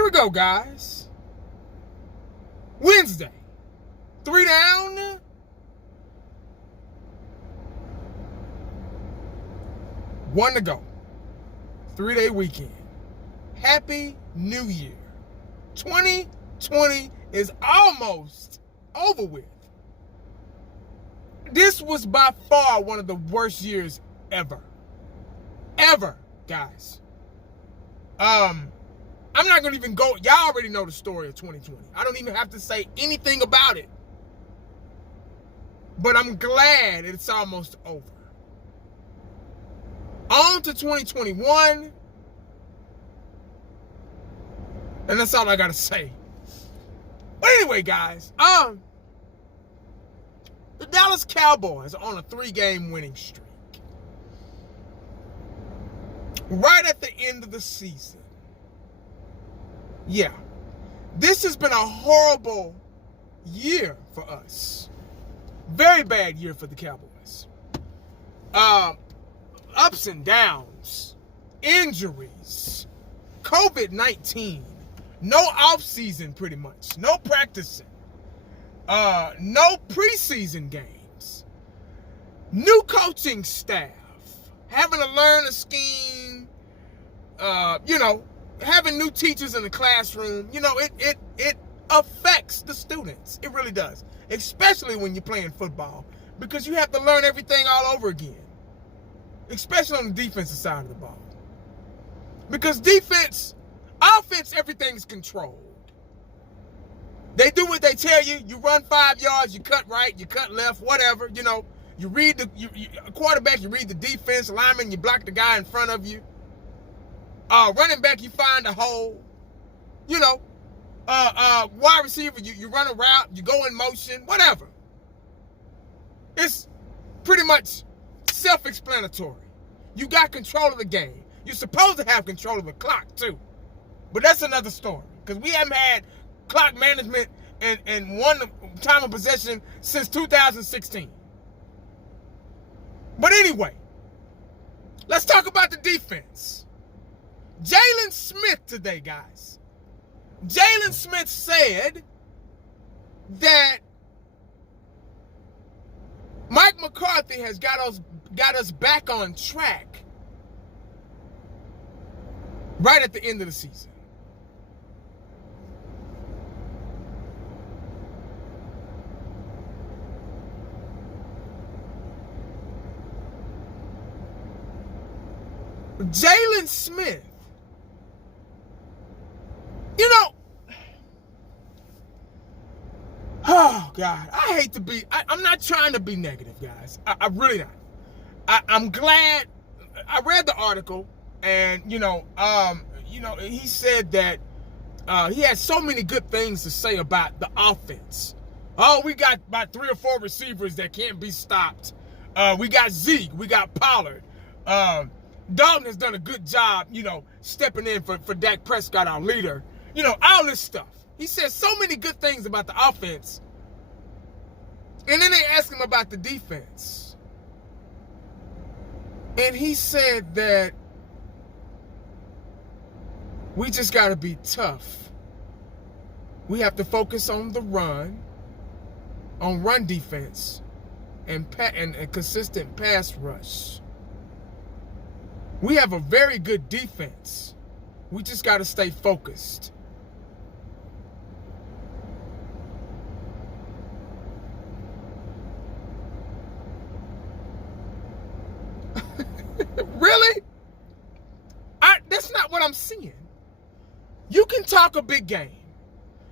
Here we go, guys. Wednesday. 3 down. One to go. 3-day weekend. Happy New Year. 2020 is almost over with. This was by far one of the worst years ever. Ever, guys. I'm not going to even go. Y'all already know the story of 2020. I don't even have to say anything about it. But I'm glad it's almost over. On to 2021. And that's all I got to say. But anyway, guys. The Dallas Cowboys are on a 3-game winning streak. Right at the end of the season. Yeah. This has been a horrible year for us. Very bad year for the Cowboys. Ups and downs. Injuries. COVID-19. No offseason pretty much. No practicing. No preseason games. New coaching staff. Having to learn a scheme. Having new teachers in the classroom. It affects the students. It really does. Especially when you're playing football. Because you have to learn everything all over again. Especially on the defensive side of the ball. Because offense, everything's controlled. They do what they tell you. You run 5 yards, you cut right, you cut left, whatever. You read a quarterback, you read the defense, lineman, you block the guy in front of you. Running back, you find a hole. Wide receiver, you run a route, you go in motion, whatever. It's pretty much self-explanatory. You got control of the game. You're supposed to have control of the clock, too. But that's another story. Because we haven't had clock management and one time of possession since 2016. But anyway, let's talk about the defense. Jaylon Smith today, guys. Jaylon Smith said that Mike McCarthy has got us back on track right at the end of the season. Jaylon Smith, oh God, I hate to be, I'm not trying to be negative, guys. I really not. I'm glad, I read the article, and, he said that he had so many good things to say about the offense. Oh, we got about 3 or 4 receivers that can't be stopped. We got Zeke, we got Pollard. Dalton has done a good job, stepping in for Dak Prescott, our leader. All this stuff. He said so many good things about the offense. And then they asked him about the defense. And he said that we just got to be tough. We have to focus on the run, on run defense, and a consistent pass rush. We have a very good defense. We just got to stay focused. Really? That's not what I'm seeing. You can talk a big game.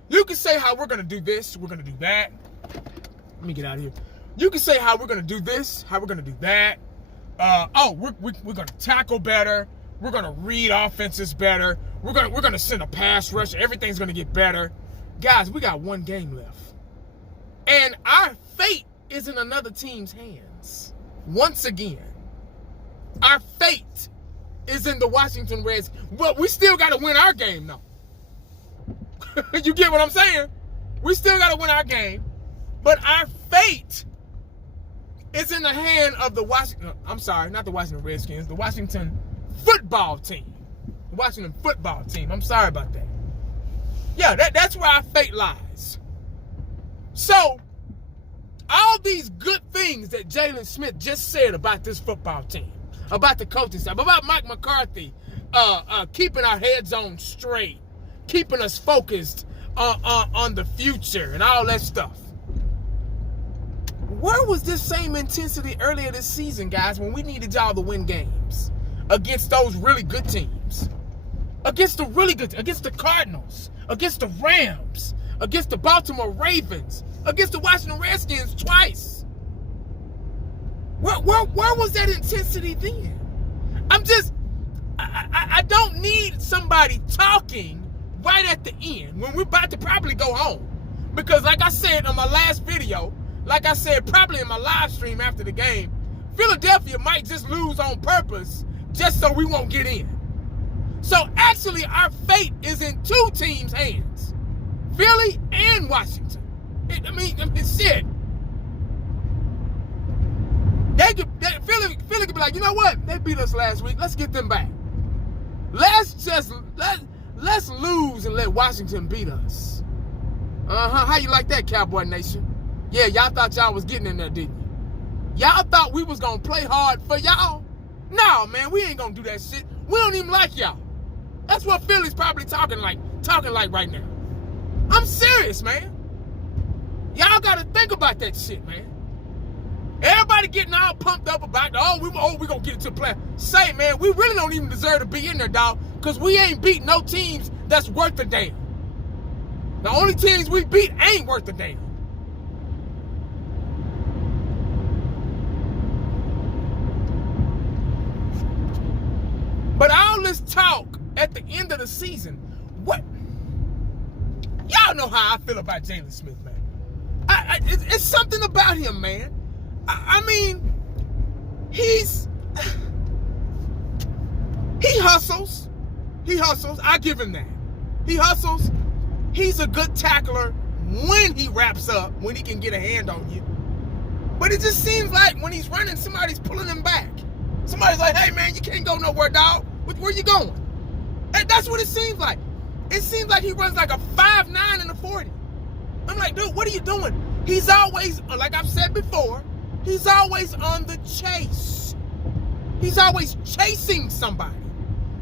You can say how we're going to do this, we're going to do that. Let me get out of here. You can say how we're going to do this, how we're going to do that. We're going to tackle better. We're going to read offenses better. We're going to send a pass rush. Everything's going to get better. Guys, we got 1 game left. And our fate is in another team's hands. Once again, our fate is in the Washington Redskins. Well, we still got to win our game, though. You get what I'm saying? We still got to win our game. But our fate is in the hand of the not the Washington Redskins, the Washington football team. The Washington football team. I'm sorry about that. Yeah, that's where our fate lies. So, all these good things that Jaylon Smith just said about this football team, about the coaching staff, about Mike McCarthy, keeping our heads on straight, keeping us focused on the future and all that stuff. Where was this same intensity earlier this season, guys, when we needed y'all to win games against those really good teams? Against the Cardinals, against the Rams, against the Baltimore Ravens, against the Washington Redskins twice. Where was that intensity then? I don't need somebody talking right at the end when we're about to probably go home. Because like I said on my last video, like I said probably in my live stream after the game, Philadelphia might just lose on purpose just so we won't get in. So actually our fate is in two teams' hands. Philly and Washington. I mean shit. Philly could be like, you know what? They beat us last week. Let's get them back. Let's lose and let Washington beat us. How you like that, Cowboy Nation? Yeah, y'all thought y'all was getting in there, didn't you? Y'all thought we was gonna play hard for y'all? No, man, we ain't gonna do that shit. We don't even like y'all. That's what Philly's probably talking like right now. I'm serious, man. Y'all gotta think about that shit, man. Everybody getting all pumped up about, we gonna get into the play. Say, man, we really don't even deserve to be in there, dog, because we ain't beat no teams that's worth a damn. The only teams we beat ain't worth a damn. But all this talk at the end of the season, what? Y'all know how I feel about Jaylon Smith, man. It's something about him, man. I mean, he hustles. He hustles. I give him that. He hustles. He's a good tackler when he wraps up, when he can get a hand on you. But it just seems like when he's running, somebody's pulling him back. Somebody's like, hey, man, you can't go nowhere, dog. Where you going? And that's what it seems like. It seems like he runs like a 5'9" in a 40. I'm like, dude, what are you doing? He's always, like I've said before, he's always on the chase. He's always chasing somebody.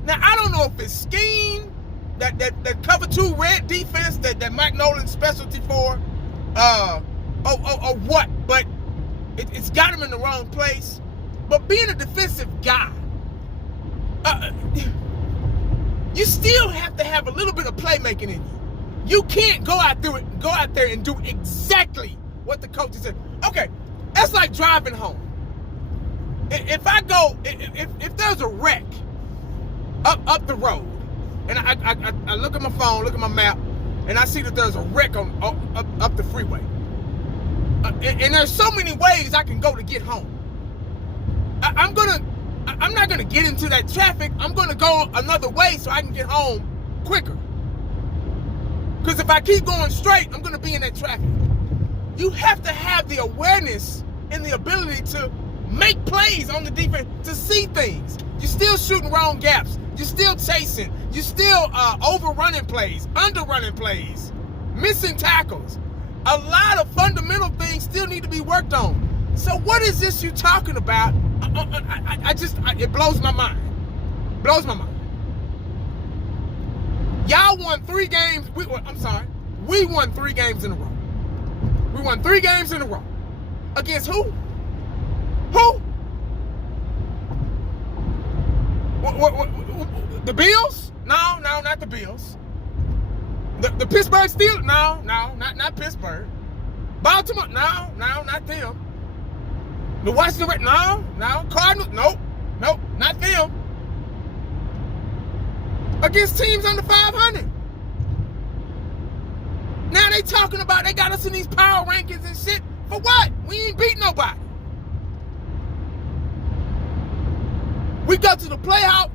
Now, I don't know if it's scheme, that cover 2 red defense that Mike Nolan's specialty for, or what, but it's got him in the wrong place. But being a defensive guy, you still have to have a little bit of playmaking in you. You can't go out there and do exactly what the coach said. Okay, that's like driving home. If there's a wreck up the road, and I look at my phone, look at my map, and I see that there's a wreck up the freeway, and there's so many ways I can go to get home. I'm not gonna get into that traffic. I'm gonna go another way so I can get home quicker. Because if I keep going straight, I'm gonna be in that traffic. You have to have the awareness and the ability to make plays on the defense, to see things. You're still shooting wrong gaps. You're still chasing. You're still overrunning plays, underrunning plays, missing tackles. A lot of fundamental things still need to be worked on. So what is this you talking about? It blows my mind. Blows my mind. Y'all won 3 games. We won 3 games in a row. We won 3 games in a row. Against who? Who? The Bills? No, not the Bills. The Pittsburgh Steelers? No, not Pittsburgh. Baltimore? No, not them. The Washington Red? No. Cardinals? Nope, not them. Against teams under 500. Now they talking about they got us in these power rankings and shit. For what? We ain't beat nobody. We go to the playoff.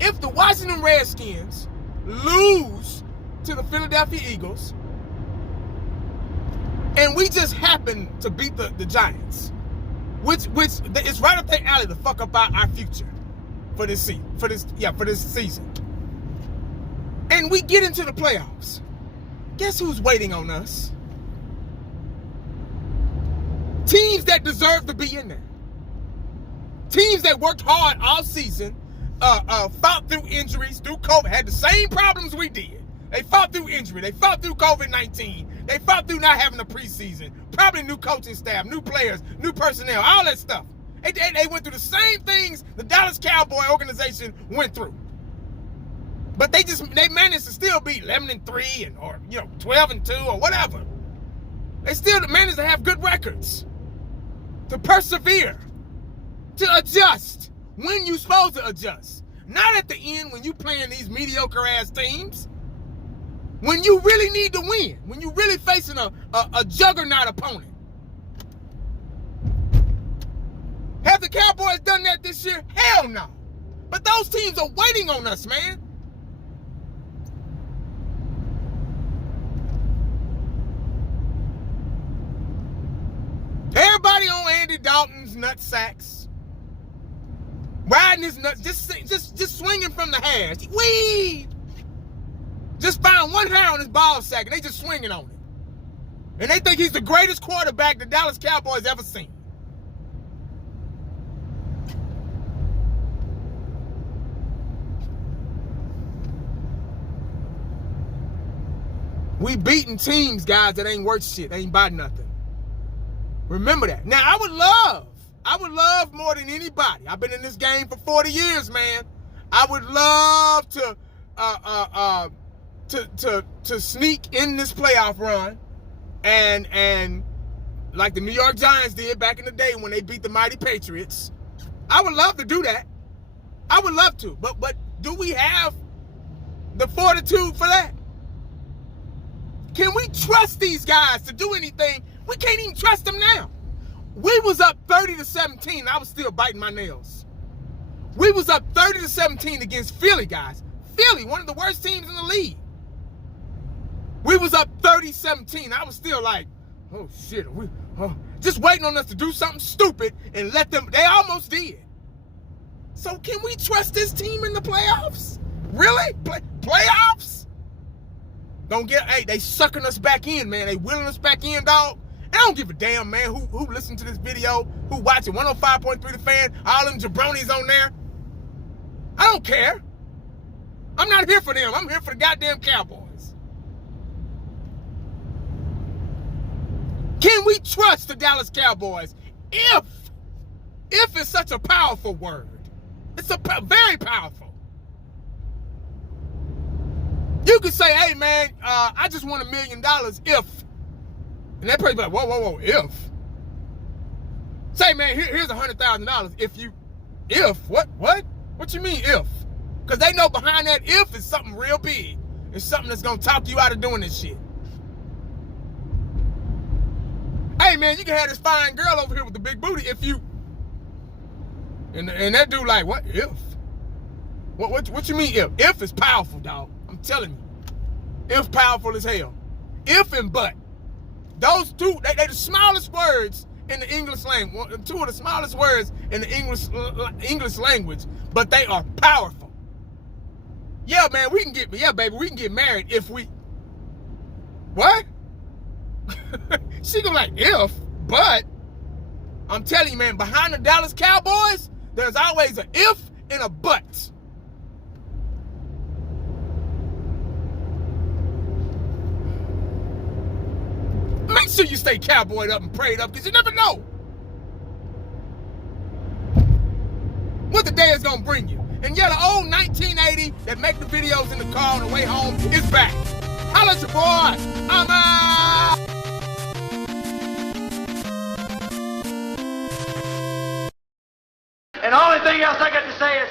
If the Washington Redskins lose to the Philadelphia Eagles, and we just happen to beat the Giants, which is right up their alley to fuck up our future for this season. when we get into the playoffs, guess who's waiting on us? Teams that deserve to be in there. Teams that worked hard all season, fought through injuries, through COVID, had the same problems we did. They fought through injury. They fought through COVID-19. They fought through not having a preseason. Probably new coaching staff, new players, new personnel, all that stuff. They went through the same things the Dallas Cowboy organization went through. But they managed to still be 11-3 or 12-2 or whatever. They still managed to have good records. To persevere. To adjust when you're supposed to adjust. Not at the end when you playing these mediocre ass teams. When you really need to win. When you really facing a juggernaut opponent. Have the Cowboys done that this year? Hell no. But those teams are waiting on us, man. Everybody on Andy Dalton's nutsacks. Riding his nuts, just swinging from the hash. Wee! Just found one hair on his ball sack and they just swinging on it. And they think he's the greatest quarterback the Dallas Cowboys ever seen. We beating teams, guys, that ain't worth shit. They ain't about nothing. Remember that. Now, I would love more than anybody. I've been in this game for 40 years, man. I would love to sneak in this playoff run and like the New York Giants did back in the day when they beat the mighty Patriots. I would love to do that. I would love to. But do we have the fortitude for that? Can we trust these guys to do anything? We can't even trust them now. We was up 30-17. And I was still biting my nails. We was up 30-17 against Philly, guys. Philly, one of the worst teams in the league. We was up 30-17. I was still like, oh shit, just waiting on us to do something stupid and let them. They almost did. So can we trust this team in the playoffs? Really? Playoffs? They sucking us back in, man. They wheeling us back in, dog. I don't give a damn, man, who listened to this video, who watch it. 105.3 The Fan, all them jabronis on there. I don't care. I'm not here for them. I'm here for the goddamn Cowboys. Can we trust the Dallas Cowboys? If it's such a powerful word. It's very powerful. You could say, hey, man, I just want $1 million if. And that person be like, whoa, if. Say, man, here's $100,000 if what? What you mean if? Because they know behind that if is something real big. It's something that's going to talk you out of doing this shit. Hey, man, you can have this fine girl over here with the big booty if you. And that dude like, what, if? What you mean if? If is powerful, dog. I'm telling you. If powerful as hell. If and but. Those two, they the smallest words in the English language. Two of the smallest words in the English language, but they are powerful. Yeah, man, we can get married if we. What? She gonna like if, but I'm telling you, man, behind the Dallas Cowboys, there's always an if and a but. Make sure you stay cowboyed up and prayed up, because you never know what the day is going to bring you. And yeah, the old 1980 that make the videos in the car on the way home is back. Holla at your boy. I'm out. And the only thing else I got to say is,